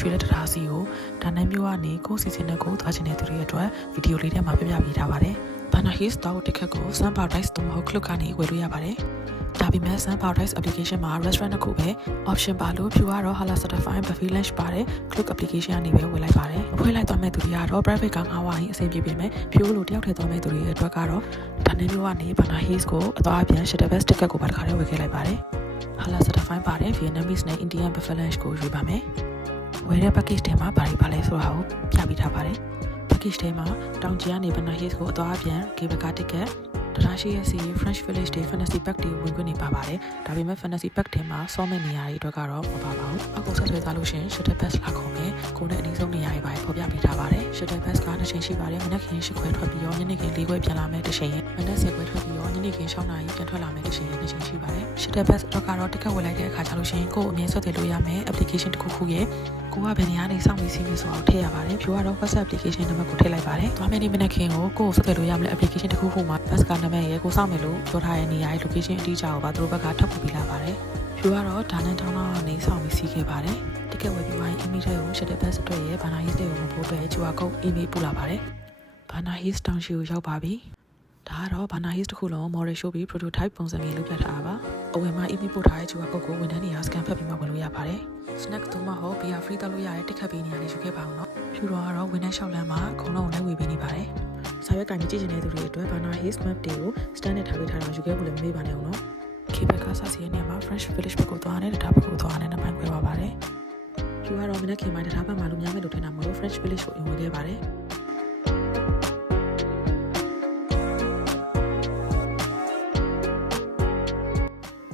ရွှေလက်တရာစီကိုဒါနန်းမျိုးကနေကိုယ့်စီစဉ်တဲ့ကိုသွားချင်တဲ့သူတွေအတွက်ဗီဒီယိုလေးထဲမှာပြပြပေးထားပါတယ်။ Banana Hills တောက်တစ်ခက်ကို Sun Paradise တို့မဟုတ် Club ကနေဝယ်လို့ရပါတယ်။ဒါပေမဲ့ Sun Paradise application မှာ restaurant တစ်ခုပဲ option ပါလို့ဖြူကတော့ Halal certified buffet lunch ပါတယ် Club application ကနေပဲဝယ်လိုက်ပါတယ်။အဖွဲလိုက်သွားမဲ့သူတွေကတော့ private ကငါးဝါးရင်အဆင်ပြေပေမဲ့ဖြူလို့တယောက်ထည့်သွားမဲ့သူတွေအတွက်ကတော့ဒါနန်းမျိုးကနေ Banana Hills ကိုအသွားအပြန် shuttle bus ticket ကိုပါတစ်ခါတည်းဝယ်ခဲ့လိုက်ပါတယ်။ Halal certified ပါတယ် Vietnamese နဲ့ Indian buffet lunch ကိုယူပါမယ်။ ဝယ်တဲ့ package ထဲမှာဘာတွေပါလဲဆိုတာကိုပြပေးထားပါတယ်။ package ထဲမှာတောင်ကြီးကနေ Banana Hills ကိုအသွားအပြန် cable car ticket တရာရှိရဲ့စီ French Village တွေ Fantasy Park တွေဝင်ခွင့်နေပါပါတယ်။ဒါပေမဲ့ Fantasy Park ထဲမှာစောမဲ့နေရာတွေအတွက်ကတော့မပါပါဘူး။အခုဆက်သွယ်သွားလို့ရှရင် Shuttle Bus လာခုံမယ်။ကိုယ်နဲ့အနည်းဆုံးနေရာတွေပါဖော်ပြပေးထား ပါတယ်။ Shuttle Bus ကတစ်ချိန်ရှိပါတယ်။မနက်ခင်း၈ခွဲထွက်ပြီးတော့ညနေခင်း၄ခွဲပြန်လာမယ်တစ်ချိန်ရဲ့မနက်၁၀ခွဲထွက်ပြီးတော့ညနေခင်း၆နာရီပြန်ထွက်လာမယ်တစ်ချိန်ရဲ့တစ်ချိန်ရှိပါတယ်။ Shuttle Bus အတွက်ကတော့တစ်ခါဝယ်လိုက်တဲ့အခါကျလို့ရှရင်ကိုယ်အမြဲဆက်သွယ်လို့ရမယ် application တစ်ခုခုရဲ့ကိုကဘယ်နေရာနေစောင့်ပြီးစီးပြီးဆိုတော့ထည့်ရပါတယ်ဖြူကတော့ WhatsApp application နံပါတ်ကိုထည့်လိုက်ပါတယ်သွားမယ့်နေ့မနက်ခင်းကိုကိုယ်ဆက်သွယ်လို့ရမယ် application တစ်ခုခုမှာ bus ကနံပါတ်ရဲ့ကိုစောင့်မယ်လို့ပြောထားတဲ့နေရာရဲ့ location အတိအကျကိုပါသူတို့ဘက်ကထောက်ပြပေးလာပါတယ် ဖြူကတော့ဒါနဲ့တောင်းတော့နေစောင့်ပြီးစီးခဲ့ပါတယ်တကယ်ဝယ်ပြီးဝိုင်း email ထဲကို shuttle bus အတွက်ရဲ့ Bana Hills တွေကိုပို့ပေး QR code email ပို့လာပါတယ် Bana Hills Township ကိုရောက်ပါပြီဒါကတော့ Bana Hills တစ်ခုလုံး model show ပြီး prototype ပုံစံလေးလုပ်ပြထားတာပါအဝင်မှာ email ပို့ထားတဲ့ QR code ကိုဝန်ထမ်းတွေက scan ဖတ်ပြီးမှဝင်လို့ရပါတယ် snack တို့မှဟော beer free တောက်လို့ရတဲ့တစ်ခက်ပေးနေရာလေးယူခဲ့ပါအောင်နော်ဖြူတော်ကတော့ဝန်ထမ်းလျှောက်လမ်းမှာအကုန်လုံးလည်းဝေပေးနေပါတယ်စာရွက်ကင်ကြည့်ချင်တဲ့သူတွေအတွက် Bana Hills map တွေကို stand နဲ့ထားပေးထားတာယူခဲ့ဖို့လည်းမမေ့ပါနဲ့အောင်နော် Quebec ကစစီရဲ့နေရာမှာ French Village ဘက်ကိုသွားတယ်တထားဘက်ကိုသွားတယ်နှစ်ပိုင်းခွဲပါပါတယ်ဖြူကတော့မနေ့ခင်ပိုင်းတထားဘက်မှာလူများမဲ့လို့ထင်တာမဟုတ် French Village ကိုအင်ဝင်ခဲ့ပါတယ်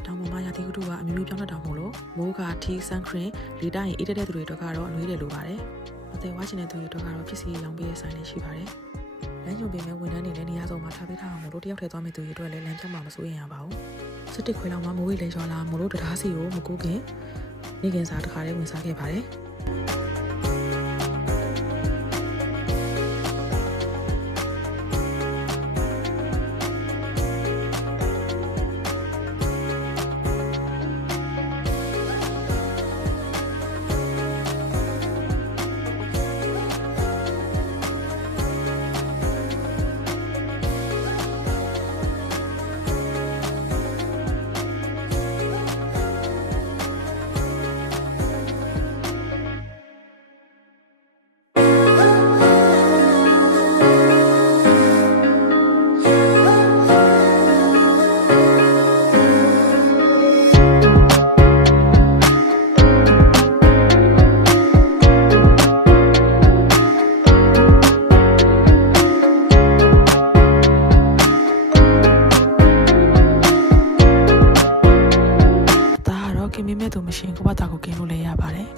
တောင်ပေါ်မှာရာသီဥတုကအမျိုးမျိုးပြောင်းတတ်တာမို့လို့မိုးကထီးဆန်းခရင်လေတိုက်ရင်အေးတက်တဲ့သူတွေအတွက်ကတော့အနှွေးတယ်လိုပါတယ်။အသေးဝါချင်တဲ့သူတွေအတွက်ကတော့ဖြစ်စီရောင်ပေးတဲ့ဆိုင်လေးရှိပါတယ်။လမ်းညွှန်ပေးမဲ့ဝန်ထမ်းတွေလည်းနေရာစုံမှာထားပေးထားအောင်မို့လို့တယောက်တည်းသွားမဲ့သူတွေအတွက်လည်းလမ်းပြောင်းမှာမစိုးရင်ရပါဘူး။ စစ်တစ်ခွဲလောက်မှမိုးဝေးလေရွာလာမို့လို့တရားစီကိုမကူးခင်နေကင်စာတစ်ခါလေးဝင်စားခဲ့ပါတယ်။ ဘတာကိုကင်လို့လည်းရပါတယ်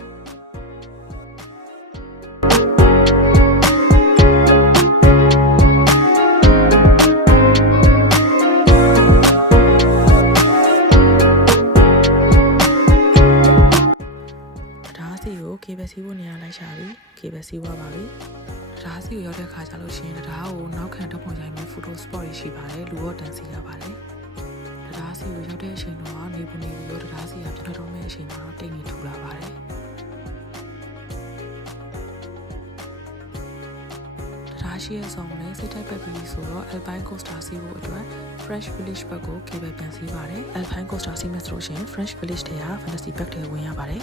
တရားစီကိုကေဘစီဖို့နေရာလိုက်ရှာပြီကေဘစီဝါပါပြီတရားစီကိုရောက်တဲ့ခါကျလို့ရှိရင်တရားကိုနောက်ခံတော့ပုံရိုက်မဲ့ photo spot တွေရှိပါတယ်လူရောတန်စီရပါတယ် တရားစီကိုရောက်တဲ့အချိန်တော့နေပူနေပြီးတော့တရားစီကပြတ်ထွက်တော့မယ့်အချိန်မှာတော့တိတ်နေထူလာပါတယ်တရားရှိရဲ့ဆောင်လည်းစိတ်တိုက်ပတ်ပြီးဆိုတော့ Alpine Coaster စီးဖို့အတွက် French Village ဘက်ကို cable ပြန်စီးပါတယ် Alpine Coaster စီးမယ်ဆိုလို့ရှိရင် French Village ထဲက Fantasy Park ထဲဝင်ရပါတယ်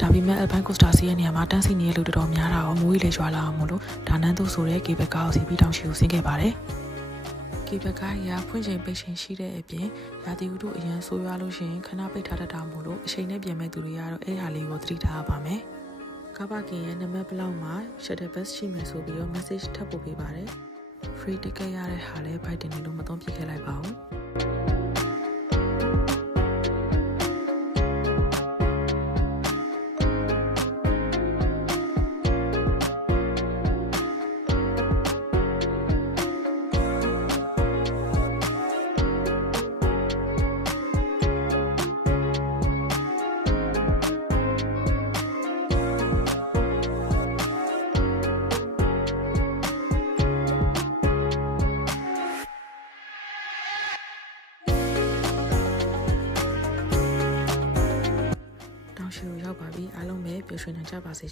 ဒါပေမဲ့ Alpine Coaster စီးရဲ့နေရာမှာတန်းစီနေတဲ့လူတော်တော်များတာရောမိုးကြီးလေရွာလာအောင်မလို့ဒါနန်းသူဆိုတဲ့ cable ကားကိုစီးပြီးတောင်ရှိကိုဆင်းခဲ့ပါတယ် ကေဘကားရဖွင့်ချိန်ပိတ်ချိန်ရှိတဲ့အပြင်ရာသီဥတုအရန်ဆိုးရွားလို့ရှိရင်ခဏပိတ်ထားတတ်တာမို့လို့အချိန်နဲ့ပြင်မဲ့သူတွေကတော့အဲ့ဟာလေးကိုသတိထားပါမယ်။ကားပါကင်ရဲ့နံပါတ်ဘလောက်မှာ shuttle bus ရှိမယ်ဆိုပြီးတော့ message ထပ်ပို့ပေးပါတယ်။ free ticket ရတဲ့ဟာလည်း Biden နေလို့မသုံးပြခဲ့လိုက်ပါဘူး။။ အားလုံးပဲပျော်ရွှင်နိုင်ကြပါစေ